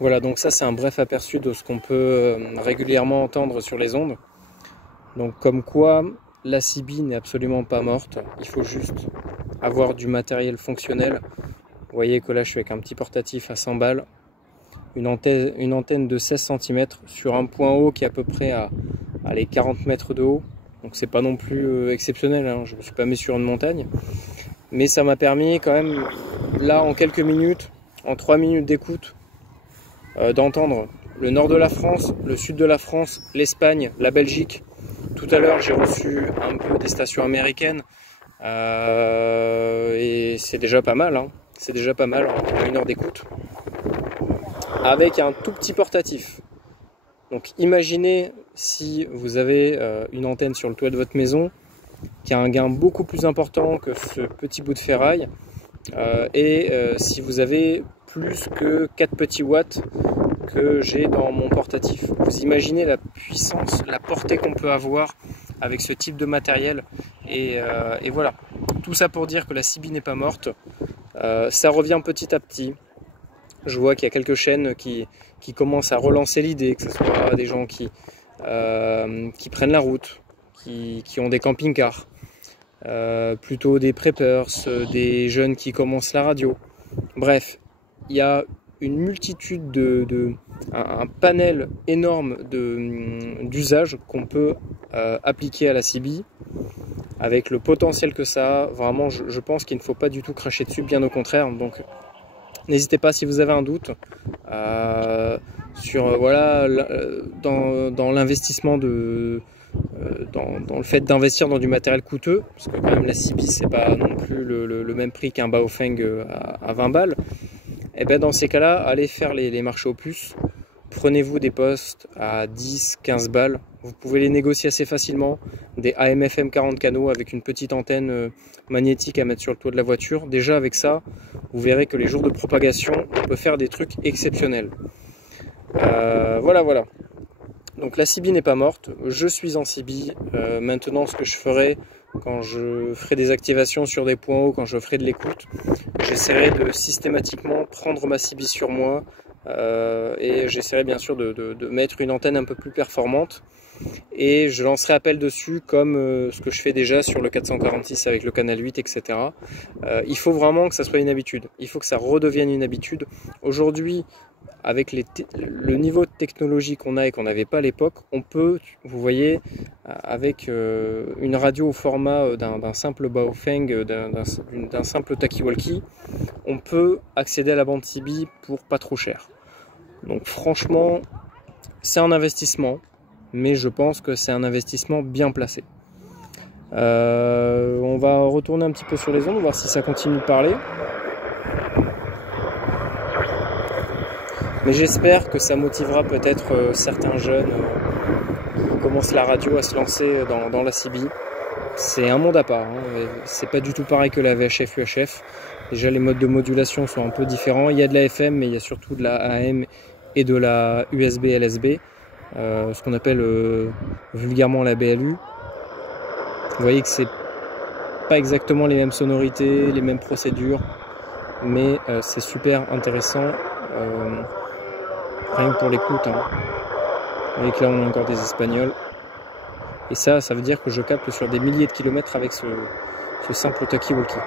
Voilà, donc ça c'est un bref aperçu de ce qu'on peut régulièrement entendre sur les ondes. Donc comme quoi la CB n'est absolument pas morte, il faut juste avoir du matériel fonctionnel. Vous voyez que là je suis avec un petit portatif à 100 balles, une antenne de 16 cm sur un point haut qui est à peu près à les 40 mètres de haut. Donc c'est pas non plus exceptionnel, hein. Je ne me suis pas mis sur une montagne. Mais ça m'a permis quand même, là en quelques minutes, en 3 minutes d'écoute, d'entendre le nord de la France, le sud de la France, l'Espagne, la Belgique. Tout à l'heure j'ai reçu un peu des stations américaines et c'est déjà pas mal, hein. C'est déjà pas mal en 1 heure d'écoute. avec un tout petit portatif. Donc imaginez si vous avez une antenne sur le toit de votre maison qui a un gain beaucoup plus important que ce petit bout de ferraille si vous avez plus que 4 petits watts que j'ai dans mon portatif. Vous imaginez la puissance, la portée qu'on peut avoir avec ce type de matériel et voilà. Tout ça pour dire que la CB n'est pas morte, ça revient petit à petit. Je vois qu'il y a quelques chaînes qui commencent à relancer l'idée, que ce soit des gens qui prennent la route, qui ont des camping-cars, plutôt des preppers, des jeunes qui commencent la radio. Bref, il y a une multitude un panel énorme d'usages qu'on peut appliquer à la CB avec le potentiel que ça a. Vraiment, je pense qu'il ne faut pas du tout cracher dessus, bien au contraire. Donc n'hésitez pas si vous avez un doute sur voilà, dans l'investissement dans le fait d'investir dans du matériel coûteux, parce que quand même la CB c'est pas non plus le même prix qu'un Baofeng à 20 balles. Et ben dans ces cas-là, allez faire les marchés aux puces. Prenez-vous des postes à 10, 15 balles. Vous pouvez les négocier assez facilement. Des AM/FM 40 canaux avec une petite antenne magnétique à mettre sur le toit de la voiture. Déjà avec ça, vous verrez que les jours de propagation, on peut faire des trucs exceptionnels. Voilà. Donc la CB n'est pas morte. Je suis en CB. Maintenant, ce que je ferai quand je ferai des activations sur des points hauts, quand je ferai de l'écoute, j'essaierai de systématiquement prendre ma CB sur moi. Et j'essaierai bien sûr de mettre une antenne un peu plus performante et je lancerai appel dessus comme ce que je fais déjà sur le 446 avec le canal 8, etc. Il faut vraiment que ça soit une habitude, il faut que ça redevienne une habitude. Aujourd'hui, avec le niveau de technologie qu'on a et qu'on n'avait pas à l'époque, on peut, vous voyez, avec une radio au format d'un simple Baofeng, d'un simple talkie-walkie, on peut accéder à la bande CB pour pas trop cher. Donc franchement, c'est un investissement, mais je pense que c'est un investissement bien placé. On va retourner un petit peu sur les ondes, voir si ça continue de parler. Mais j'espère que ça motivera peut-être certains jeunes qui commencent la radio à se lancer dans la CB. C'est un monde à part, hein. C'est pas du tout pareil que la VHF UHF. Déjà les modes de modulation sont un peu différents. Il y a de la FM, mais il y a surtout de la AM et de la USB LSB, ce qu'on appelle vulgairement la BLU. Vous voyez que c'est pas exactement les mêmes sonorités, les mêmes procédures, mais c'est super intéressant. Rien que pour l'écoute, hein. Vous voyez que là on a encore des Espagnols. Et ça veut dire que je capte sur des milliers de kilomètres avec ce simple talkie-walkie.